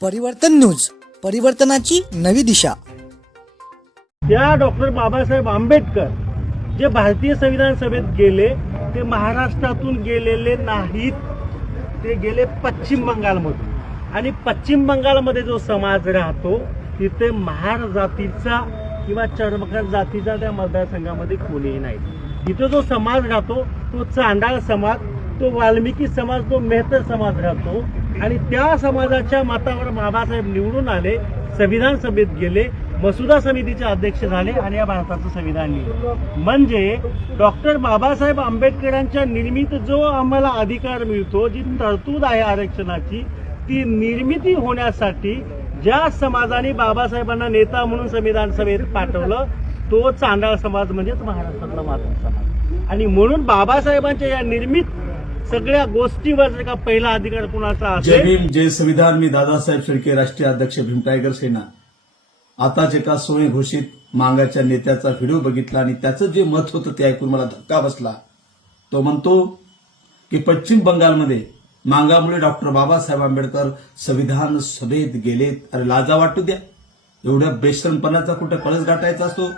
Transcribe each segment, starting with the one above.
परिवर्तन न्यूज, परिवर्तनाची नवी दिशा. त्या डॉक्टर बाबासाहेब आंबेडकर जे भारतीय संविधान सभेत गेले ते महाराष्ट्रातून गेलेले नाहीत, ते गेले पश्चिम बंगालमधून. आणि पश्चिम बंगालमध्ये जो समाज राहतो तिथे महार जातीचा किंवा चर्मकार जातीचा त्या मतदारसंघामध्ये कोणीही नाही. तिथे जो समाज राहतो तो चांडाळ समाज, तो वाल्मिकी समाज, तो मेहतर समाज राहतो. आणि त्या समाजाच्या मतावर बाबासाहेब निवडून आले, संविधान सभेत गेले, मसुदा समितीचे अध्यक्ष झाले आणि या भारताचं संविधान लिहिलं. म्हणजे डॉक्टर बाबासाहेब आंबेडकरांच्या निर्मित जो आम्हाला अधिकार मिळतो, जी तरतूद आहे आरक्षणाची, ती निर्मिती होण्यासाठी ज्या समाजाने बाबासाहेबांना नेता म्हणून संविधान सभेत पाठवलं तो चांडाळ समाज म्हणजेच महाराष्ट्रातला मातंग समाज. आणि म्हणून बाबासाहेबांच्या या निर्मित सगळ्या गोष्टीवर जर का पहिला अधिकार कुणाचा असेल. जय भीम, जय संविधान. मी दादासाहेब शेळके, राष्ट्रीय अध्यक्ष भीम टायगर सेना. आताच एका स्वयंघोषित मांगाच्या नेत्याचा व्हिडिओ बघितला आणि त्याचं जे मत होतं ते ऐकून मला धक्का बसला. तो म्हणतो की पश्चिम बंगालमध्ये मांगामुळे डॉक्टर बाबासाहेब आंबेडकर संविधान सभेत गेलेत. अरे लाजा वाटू द्या, एवढ्या बेशरमपणाचा कुठं कळस गाठायचा असतो.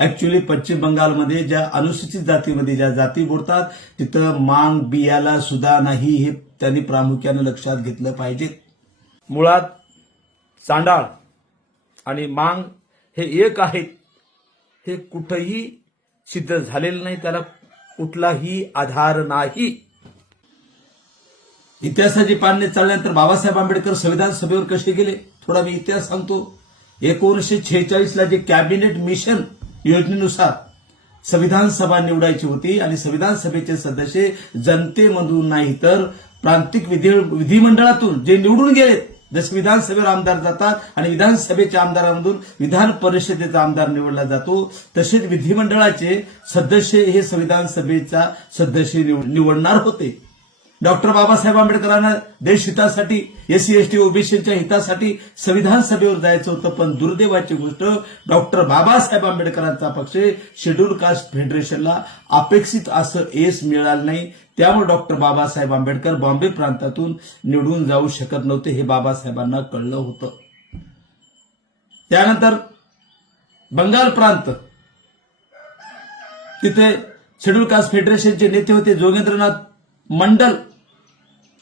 ऍक्च्युली पश्चिम बंगालमध्ये ज्या अनुसूचित जातीमध्ये ज्या जाती बोलतात तिथं मांग बियाला सुद्धा नाही, हे त्यांनी प्रामुख्यानं लक्षात घेतलं पाहिजे. मुळात चांडाळ आणि मांग हे एक आहेत, हे कुठंही सिद्ध झालेलं नाही, त्याला कुठलाही आधार नाही. इतिहासाची पाहणी चालल्यानंतर बाबासाहेब आंबेडकर संविधान सभेवर कसे गेले थोडा मी इतिहास सांगतो. 1946ला जे कॅबिनेट मिशन योजनेनुसार संविधान सभा निवडायची होती आणि संविधान सभेचे सदस्य जनतेमधून नाही तर प्रांतिक विधिमंडळातून जे निवडून गेलेत, जसे विधानसभेवर आमदार जातात आणि विधानसभेच्या आमदारांमधून विधान परिषदेचा आमदार निवडला जातो, तसेच विधिमंडळाचे सदस्य हे संविधान सभेचा सदस्य निवडणार होते. डॉक्टर बाबासाहेब आंबेडकरांना देशहितासाठी, एससी एसटी ओबीसीच्या हितासाठी संविधान सभेवर जायचं होतं. पण दुर्दैवाची गोष्ट, डॉक्टर बाबासाहेब आंबेडकरांचा पक्ष शेड्यूल कास्ट फेडरेशनला अपेक्षित असं यश मिळालं नाही. त्यामुळे डॉक्टर बाबासाहेब आंबेडकर बॉम्बे प्रांतातून निवडून जाऊ शकत नव्हते, हे बाबासाहेबांना कळलं होतं. त्यानंतर बंगाल प्रांत, तिथे शेड्यूल कास्ट फेडरेशनचे नेते होते जोगेंद्रनाथ मंडल.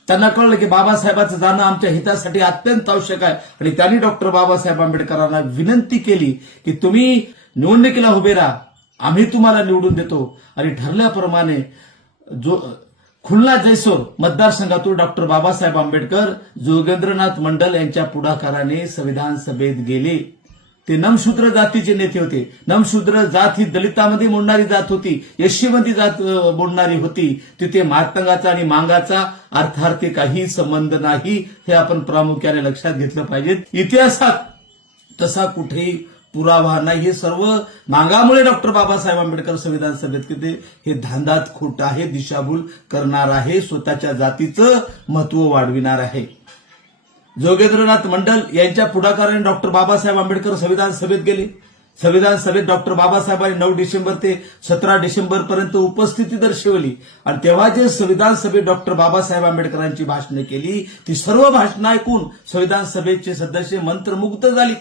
त्यांना कळलं की बाबासाहेबांचं जाणं आमच्या हितासाठी अत्यंत आवश्यक आहे आणि त्यांनी डॉक्टर बाबासाहेब आंबेडकरांना विनंती केली की तुम्ही निवडणुकीला उभे राहा, आम्ही तुम्हाला निवडून देतो. आणि ठरल्याप्रमाणे जो खुलना जैसोर मतदारसंघातून डॉक्टर बाबासाहेब आंबेडकर जोगेंद्रनाथ मंडल यांच्या पुढाकाराने संविधान सभेत गेले. ते नमशूद्र जातीचे नेते होते. नमशूद्र जात ही दलितामध्ये मोडणारी जात होती, एससीमध्ये जात मोडणारी होती. तिथे मातंगाचा आणि मांगाचा अर्थार्थी काही संबंध नाही, हे आपण प्रामुख्याने लक्षात घेतलं पाहिजे. इतिहासात तसा कुठेही पुरावा नाही. हे सर्व मांगामुळे डॉक्टर बाबासाहेब आंबेडकर संविधान सभेत गेले, हे धांदात खोट आहे, दिशाभूल करणार आहे, स्वतःच्या जातीचं महत्व वाढविणार आहे. जोगेंद्रनाथ मंडल यांच्या पुढाकाराने डॉक्टर बाबासाहेब आंबेडकर संविधान सभेत गेले. संविधान सभेत डॉक्टर बाबासाहेबांनी 9 डिसेंबर ते 17 डिसेंबर पर्यंत उपस्थिती दर्शवली आणि तेव्हा जे संविधान सभेत डॉक्टर बाबासाहेब आंबेडकरांची भाषणे केली, ती सर्व भाषणं ऐकून संविधान सभेचे सदस्य मंत्रमुग्ध झाली.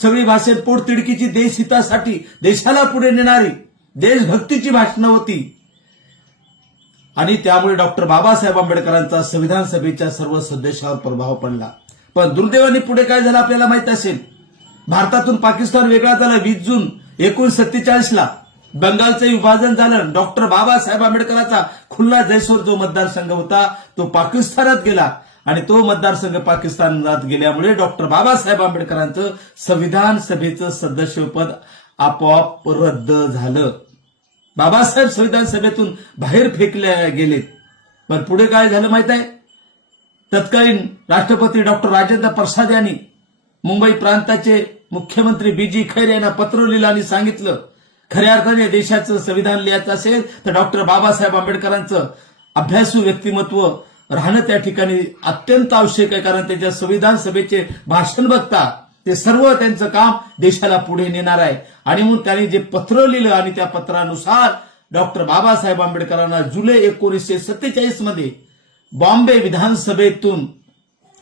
सगळी भाषण पोटतिडकीची, देशहितासाठी, देशाला पुढे नेणारी, देशभक्तीची भाषणं होती. आणि त्यामुळे डॉक्टर बाबासाहेब आंबेडकरांचा संविधान सभेच्या सर्व सदस्यावर प्रभाव पडला. पण दुर्दैवाने पुढे काय झालं आपल्याला माहित असेल. भारतातून पाकिस्तान वेगळा झाला. 20 जून 1947ला बंगालचं विभाजन झालं. डॉक्टर बाबासाहेब आंबेडकरांचा खुलना जैसोर जो मतदारसंघ होता तो पाकिस्तानात गेला आणि तो मतदारसंघ पाकिस्तानात गेल्यामुळे डॉक्टर बाबासाहेब आंबेडकरांचं संविधान सभेचं सदस्यपद आपोआप रद्द झालं. बाबासाहेब संविधान सभेतून बाहेर फेकले गेलेत. पण पुढे काय झालं माहित आहे. तत्कालीन राष्ट्रपती डॉक्टर राजेंद्र प्रसाद यांनी मुंबई प्रांताचे मुख्यमंत्री बीजी खैर यांना पत्र लिहिलं आणि सांगितलं खऱ्या अर्थाने देशाचं संविधान लिहायचं असेल तर डॉक्टर बाबासाहेब आंबेडकरांचं अभ्यासू व्यक्तिमत्व राहणं त्या ठिकाणी अत्यंत आवश्यक आहे. कारण त्याच्या संविधान सभेचे भाषण बघता ते सर्व त्यांचं काम देशाला पुढे नेणार आहे. आणि म्हणून त्यांनी जे पत्र लिहिलं आणि त्या पत्रानुसार डॉक्टर बाबासाहेब आंबेडकरांना जुलै 1947 मध्ये बॉम्बे विधानसभेतून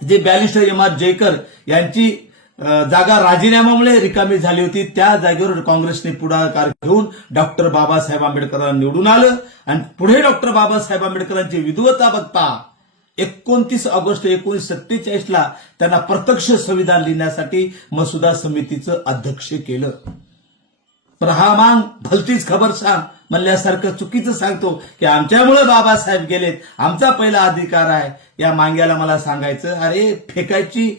जे बॅरिस्टर एम आर जयकर यांची जागा राजीनाम्यामुळे रिकामी झाली होती, त्या जागेवर काँग्रेसने पुढाकार घेऊन डॉक्टर बाबासाहेब आंबेडकरांना निवडून आलं आणि पुढे डॉक्टर बाबासाहेब आंबेडकरांची विद्वत्ता बघता 29 ऑगस्ट 1947 त्यांना प्रत्यक्ष संविधान लिहिण्यासाठी मसुदा समितीचं अध्यक्ष केलं. पण हा मांग भलतीच खबर सांग म्हणल्यासारखं चुकीचं सांगतो की आमच्यामुळे बाबासाहेब गेलेत, आमचा पहिला अधिकार आहे. या मांग्याला मला सांगायचं, अरे फेकायची